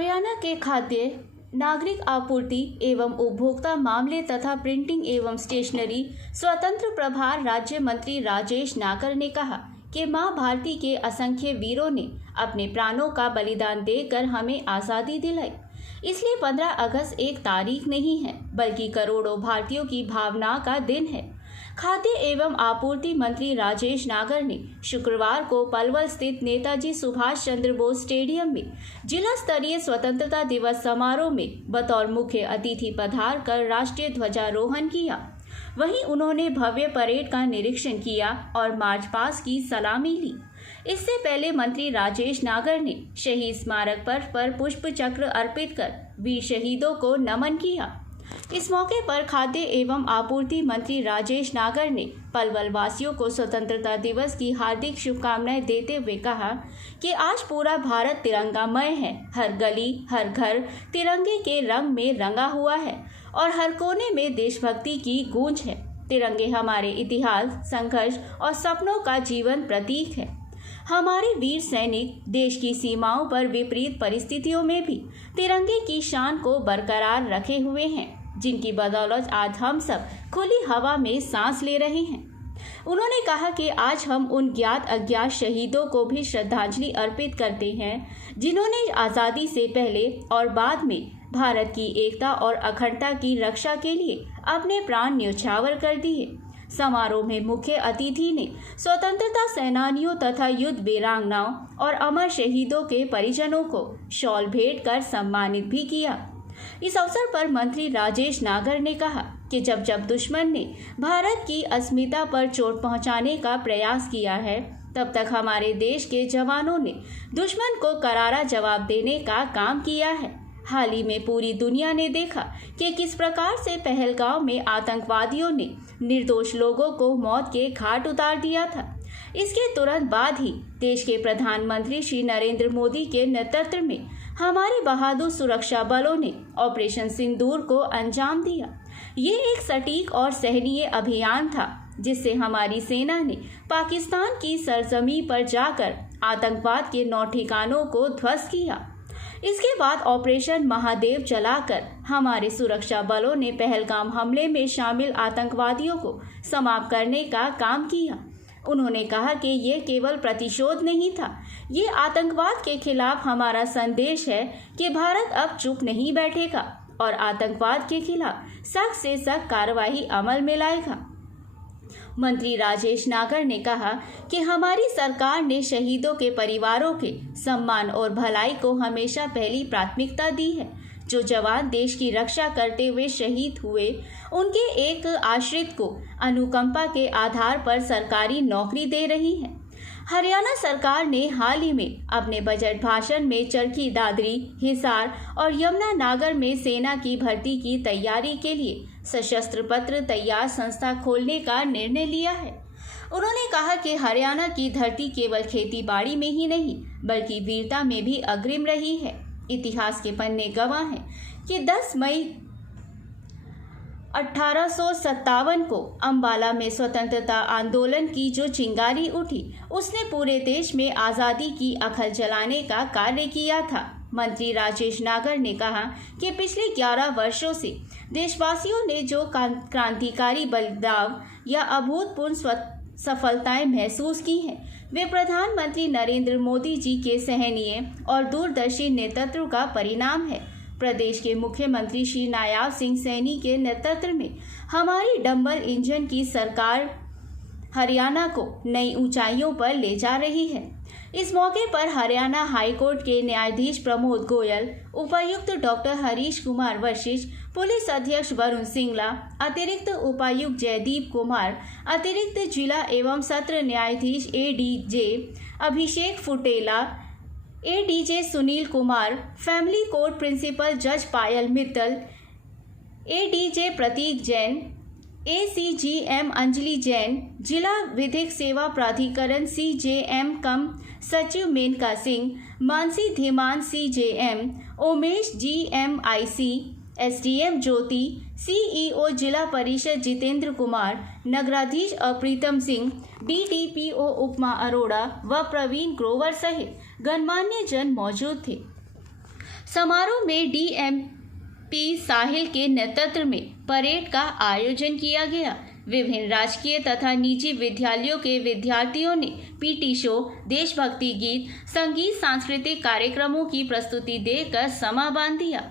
हरियाणा के खाद्य नागरिक आपूर्ति एवं उपभोक्ता मामले तथा प्रिंटिंग एवं स्टेशनरी स्वतंत्र प्रभार राज्य मंत्री राजेश नागर ने कहा कि मां भारती के असंख्य वीरों ने अपने प्राणों का बलिदान देकर हमें आज़ादी दिलाई। इसलिए 15 अगस्त एक तारीख नहीं है बल्कि करोड़ों भारतीयों की भावना का दिन है। खाद्य एवं आपूर्ति मंत्री राजेश नागर ने शुक्रवार को पलवल स्थित नेताजी सुभाष चंद्र बोस स्टेडियम में जिला स्तरीय स्वतंत्रता दिवस समारोह में बतौर मुख्य अतिथि पधार कर राष्ट्रीय ध्वजारोहण किया। वहीं उन्होंने भव्य परेड का निरीक्षण किया और मार्च पास्ट की सलामी ली। इससे पहले मंत्री राजेश नागर ने शहीद स्मारक पर पुष्प चक्र अर्पित कर वीर शहीदों को नमन किया। इस मौके पर खाद्य एवं आपूर्ति मंत्री राजेश नागर ने पलवल वासियों को स्वतंत्रता दिवस की हार्दिक शुभकामनाएं देते हुए कहा कि आज पूरा भारत तिरंगामय है। हर गली हर घर तिरंगे के रंग में रंगा हुआ है और हर कोने में देशभक्ति की गूंज है। तिरंगे हमारे इतिहास, संघर्ष और सपनों का जीवन प्रतीक है। हमारे वीर सैनिक देश की सीमाओं पर विपरीत परिस्थितियों में भी तिरंगे की शान को बरकरार रखे हुए हैं, जिनकी बदौलत आज हम सब खुली हवा में सांस ले रहे हैं। उन्होंने कहा कि आज हम उन ज्ञात अज्ञात शहीदों को भी श्रद्धांजलि अर्पित करते हैं जिन्होंने आज़ादी से पहले और बाद में भारत की एकता और अखंडता की रक्षा के लिए अपने प्राण न्यौछावर कर दिए। समारोह में मुख्य अतिथि ने स्वतंत्रता सेनानियों तथा युद्ध वीरांगनाओं और अमर शहीदों के परिजनों को शॉल भेंट कर सम्मानित भी किया। इस अवसर पर मंत्री राजेश नागर ने कहा कि जब जब दुश्मन ने भारत की अस्मिता पर चोट पहुंचाने का प्रयास किया है, तब तक हमारे देश के जवानों ने दुश्मन को करारा जवाब देने का काम किया है। हाल ही में पूरी दुनिया ने देखा कि किस प्रकार से पहलगांव में आतंकवादियों ने निर्दोष लोगों को मौत के घाट उतार दिया था। इसके तुरंत बाद ही देश के प्रधानमंत्री श्री नरेंद्र मोदी के नेतृत्व में हमारे बहादुर सुरक्षा बलों ने ऑपरेशन सिंदूर को अंजाम दिया। ये एक सटीक और सहनीय अभियान था जिससे हमारी सेना ने पाकिस्तान की सरजमी पर जाकर आतंकवाद के 9 ठिकानों को ध्वस्त किया। इसके बाद ऑपरेशन महादेव चलाकर हमारे सुरक्षा बलों ने पहलगाम हमले में शामिल आतंकवादियों को समाप्त करने का काम किया। उन्होंने कहा कि ये केवल प्रतिशोध नहीं था, ये आतंकवाद के खिलाफ हमारा संदेश है कि भारत अब चुप नहीं बैठेगा और आतंकवाद के खिलाफ सख्त से सख्त कार्रवाई अमल में लाएगा। मंत्री राजेश नागर ने कहा कि हमारी सरकार ने शहीदों के परिवारों के सम्मान और भलाई को हमेशा पहली प्राथमिकता दी है। जो जवान देश की रक्षा करते हुए शहीद हुए, उनके एक आश्रित को अनुकंपा के आधार पर सरकारी नौकरी दे रही है। हरियाणा सरकार ने हाल ही में अपने बजट भाषण में चरखी दादरी, हिसार और यमुनानगर में सेना की भर्ती की तैयारी के लिए सशस्त्र पत्र तैयार संस्था खोलने का निर्णय लिया है। उन्होंने कहा कि हरियाणा की धरती केवल खेती बाड़ी में ही नहीं बल्कि वीरता में भी अग्रिम रही है। इतिहास के पन्ने गवाह हैं कि 10 मई 1857 को अंबाला में स्वतंत्रता आंदोलन की जो चिंगारी उठी, उसने पूरे देश में आज़ादी की अखल जलाने का कार्य किया था। मंत्री राजेश नागर ने कहा कि पिछले 11 वर्षों से देशवासियों ने जो क्रांतिकारी बलिदान या अभूतपूर्व सफलताएं महसूस की हैं, वे प्रधानमंत्री नरेंद्र मोदी जी के सहनीय और दूरदर्शी नेतृत्व का परिणाम है। प्रदेश के मुख्यमंत्री श्री नायाब सिंह सैनी के नेतृत्व में हमारी डंबल इंजन की सरकार हरियाणा को नई ऊंचाइयों पर ले जा रही है। इस मौके पर हरियाणा हाईकोर्ट के न्यायाधीश प्रमोद गोयल, उपायुक्त डॉक्टर हरीश कुमार वशिष्ठ, पुलिस अधीक्षक वरुण सिंगला, अतिरिक्त उपायुक्त जयदीप कुमार, अतिरिक्त जिला एवं सत्र न्यायाधीश ADJ Abhishek Futela, ADJ Sunil Kumar, family court principal जज पायल मित्तल, एडीजे प्रतीक जैन, एसीजीएम अंजलि जैन, जिला विधिक सेवा प्राधिकरण सीजेएम कम सचिव Menka Singh, Mansi Dhiman CJM, Umesh GMIC, SDM Jyoti, CEO जिला परिषद जितेंद्र कुमार, नगराधीश प्रीतम सिंह, डीडीपीओ उपमा अरोड़ा व प्रवीण ग्रोवर सहित गणमान्य जन मौजूद थे। समारोह में डीएमपी साहिल के नेतृत्व में परेड का आयोजन किया गया। विभिन्न राजकीय तथा निजी विद्यालयों के विद्यार्थियों ने पीटी शो, देशभक्ति गीत, संगीत, सांस्कृतिक कार्यक्रमों की प्रस्तुति देकर समा बांध दिया।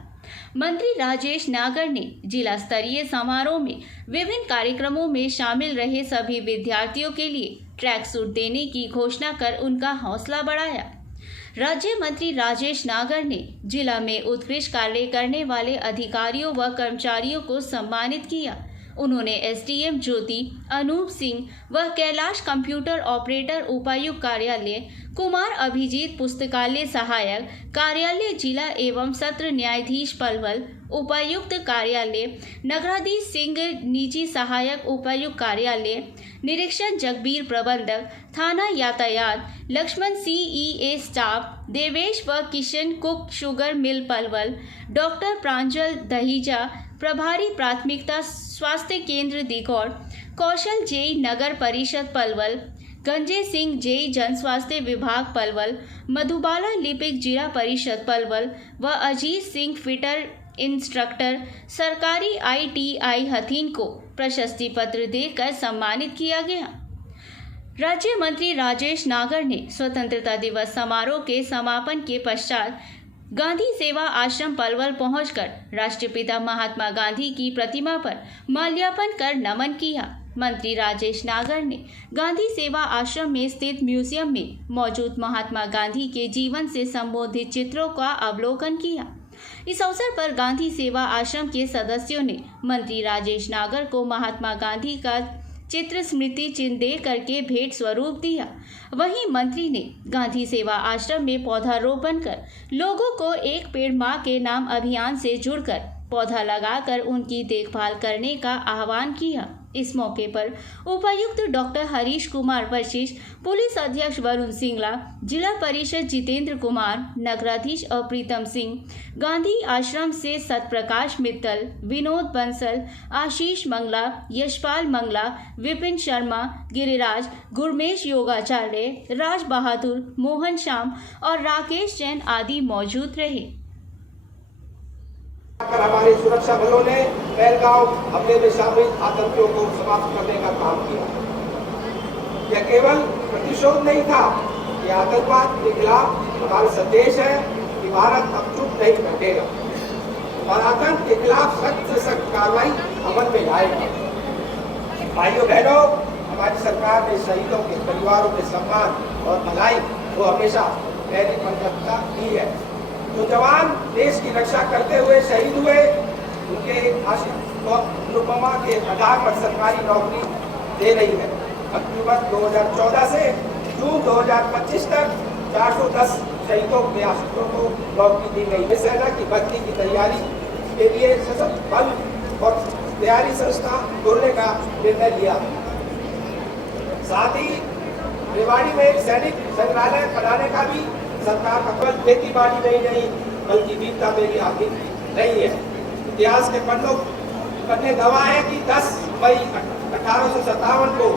मंत्री राजेश नागर ने जिला स्तरीय समारोह में विभिन्न कार्यक्रमों में शामिल रहे सभी विद्यार्थियों के लिए ट्रैक सूट देने की घोषणा कर उनका हौसला बढ़ाया। राज्य मंत्री राजेश नागर ने जिला में उत्कृष्ट कार्य करने वाले अधिकारियों व कर्मचारियों को सम्मानित किया। उन्होंने एसडीएम ज्योति अनूप सिंह व कैलाश कंप्यूटर ऑपरेटर उपायुक्त कार्यालय, कुमार अभिजीत पुस्तकालय सहायक कार्यालय जिला एवं सत्र न्यायाधीश पलवल उपायुक्त कार्यालय, नगराधीश सिंह निजी सहायक उपायुक्त कार्यालय, निरीक्षण जगबीर प्रबंधक थाना यातायात, लक्ष्मण सीईए स्टाफ, देवेश व Kishan cook sugar mill Palwal, doctor Pranjal Dahija प्रभारी प्राथमिकता स्वास्थ्य केंद्र दिगौर, कौशल जेई नगर परिषद पलवल, गंजे सिंह जेई जन स्वास्थ्य विभाग पलवल, मधुबाला लिपिक जिला परिषद पलवल व अजीत सिंह फिटर इंस्ट्रक्टर सरकारी ITI हथीन को प्रशस्ति पत्र देकर सम्मानित किया गया। राज्य मंत्री राजेश नागर ने स्वतंत्रता दिवस समारोह के समापन के पश्चात गांधी सेवा आश्रम पलवल पहुंचकर राष्ट्रपिता महात्मा गांधी की प्रतिमा पर माल्यार्पण कर नमन किया। मंत्री राजेश नागर ने गांधी सेवा आश्रम में स्थित म्यूजियम में मौजूद महात्मा गांधी के जीवन से संबंधित चित्रों का अवलोकन किया। इस अवसर पर गांधी सेवा आश्रम के सदस्यों ने मंत्री राजेश नागर को महात्मा गांधी का चित्र स्मृति चिन्ह दे करके भेंट स्वरूप दिया। वहीं मंत्री ने गांधी सेवा आश्रम में पौधारोपण कर लोगों को एक पेड़ मां के नाम अभियान से जुड़कर पौधा लगाकर उनकी देखभाल करने का आह्वान किया। इस मौके पर उपायुक्त डॉक्टर हरीश कुमार वशिष्ठ, पुलिस अधीक्षक वरुण सिंगला, जिला परिषद जितेंद्र कुमार, नगराधीश प्रीतम सिंह, गांधी आश्रम से सतप्रकाश मित्तल, विनोद बंसल, आशीष मंगला, यशपाल मंगला, विपिन शर्मा, गिरिराज, गुरमेश योगाचार्य, राज बहादुर, मोहन श्याम और राकेश जैन आदि मौजूद रहे। हमारे सुरक्षा बलों ने पहलगांव हमले में शामिल आतंकियों को समाप्त करने का काम किया। यह केवल प्रतिशोध नहीं था, यह आतंकवाद के खिलाफ हमारा संदेश है कि भारत अब चुप नहीं बैठेगा और आतंक के खिलाफ सख्त से सख्त कार्रवाई अमल में लाएगा। भाइयों बहनों, हमारी सरकार ने शहीदों के परिवारों के सम्मान और भलाई को हमेशा पहली प्राथमिकता दी है। जो जवान देश की रक्षा करते हुए शहीद हुए, उनके अनुपमा के आधार पर सरकारी नौकरी दे रही है। अक्टूबर 2014 से जून 2025 तक 410 शहीदों के आश्रितों को नौकरी दी गई। सेना की भर्ती की तैयारी के लिए सशस्त्र बल और तैयारी संस्था खोलने का निर्णय लिया। साथ ही रेवाड़ी में एक सैनिक संग्रहालय बनाने का भी सरकार का केवल खेती बाड़ी नहीं बल्कि वीरता में भी आगे नहीं है। इतिहास के पन्ने गवाह है कि 10 मई 1857 को